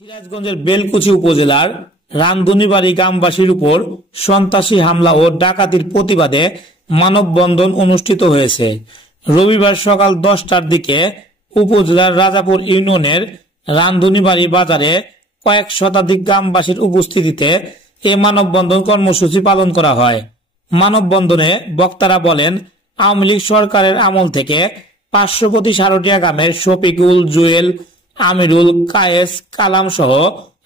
সিরাজগঞ্জের বেলকুচি উপজেলার রামধুনীবাড়ি গ্রামবাসীর উপর সন্ত্রাসী হামলা ও ডাকাতির প্রতিবাদে মানববন্ধন অনুষ্ঠিত হয়েছে। রবিবার সকাল 10টার দিকে উপজেলার রাজাপুর ইউনিয়নের রামধুনীবাড়ি বাজারে কয়েক শতাধিক গ্রামবাসীর উপস্থিতিতে এ মানববন্ধন কর্মসূচি পালন করা হয়। মানববন্ধনে বক্তারা বলেন, আওয়ামী লীগ সরকারের আমল থেকে পার্শ্ববর্তী সারটিয়া গ্রামের শফিকুল, জুয়েল, আমিরুল, কায়েস, কালাম সহ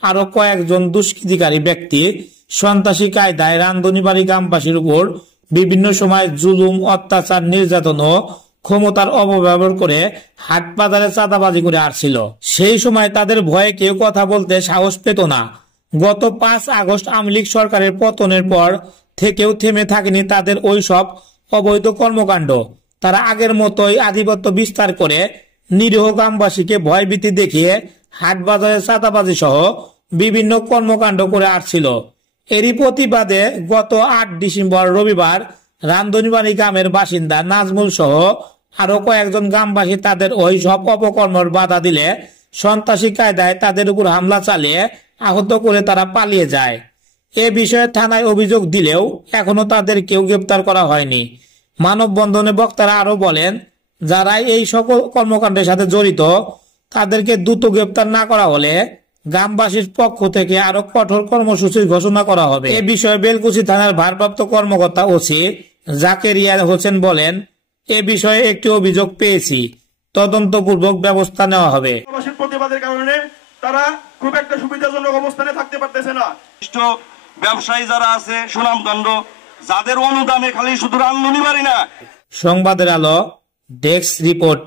আরো কয়েকজন দুষ্কৃতিকারী ব্যক্তি সন্ত্রাসী কায়দায় রামধুনীবাড়ি গ্রামবাসীর উপর বিভিন্ন সময় জুলুম, অত্যাচার, নির্যাতন ও ক্ষমতার অপব্যবহার করে হাট বাজারে চাঁদাবাজি করে আসছিল। সেই সময় তাদের ভয়ে কেউ কথা বলতে সাহস পেত না। গত 5 আগস্ট আওয়ামী লীগ সরকারের পতনের পর থেকেও থেমে থাকেনি তাদের ওই সব অবৈধ কর্মকাণ্ড। তারা আগের মতোই আধিপত্য বিস্তার করে নিরীহ গ্রামবাসীকে ভয়ভীতি দেখিয়ে হাট বাজারে চাঁদাবাজি সহ বিভিন্ন কর্মকাণ্ড করে আসছিল। এরই প্রতিবাদে গত 8 ডিসেম্বর রবিবার রামধুনীবাড়ি গ্রামের বাসিন্দা নাজমুল সহ আরো কয়েকজন গ্রামবাসী তাদের ওই সব অপকর্মের বাধা দিলে সন্ত্রাসী কায়দায় তাদের উপর হামলা চালিয়ে আহত করে তারা পালিয়ে যায়। এ বিষয়ে থানায় অভিযোগ দিলেও এখনো তাদের কেউ গ্রেপ্তার করা হয়নি। মানববন্ধনে বক্তারা আরো বলেন, যারা এই সকল কর্মকাণ্ডের সাথে জড়িত তাদেরকে দ্রুত গ্রেপ্তার না করা হলে গ্রামবাসীর পক্ষ থেকে আরো কঠোর কর্মসূচির ঘোষণা করা হবে। এ বিষয়ে বেলকুচি থানার ভারপ্রাপ্ত কর্মকর্তা ওসি জাকেরিয়া হোসেন বলেন, এ বিষয়ে একটি অভিযোগ পেয়েছি, তদন্তপূর্বক ব্যবস্থা নেওয়া হবে। প্রতিবাদের কারণে তারা খুব একটা সুবিধাজনক অবস্থানে থাকতে পারতেছে না। ব্যবসায়ী যারা আছে সুনামগঞ্জ, যাদের অনুদানে খালি শুধু রামধুনীবাড়ি না। সংবাদের আলো ডেস্ক রিপোর্ট।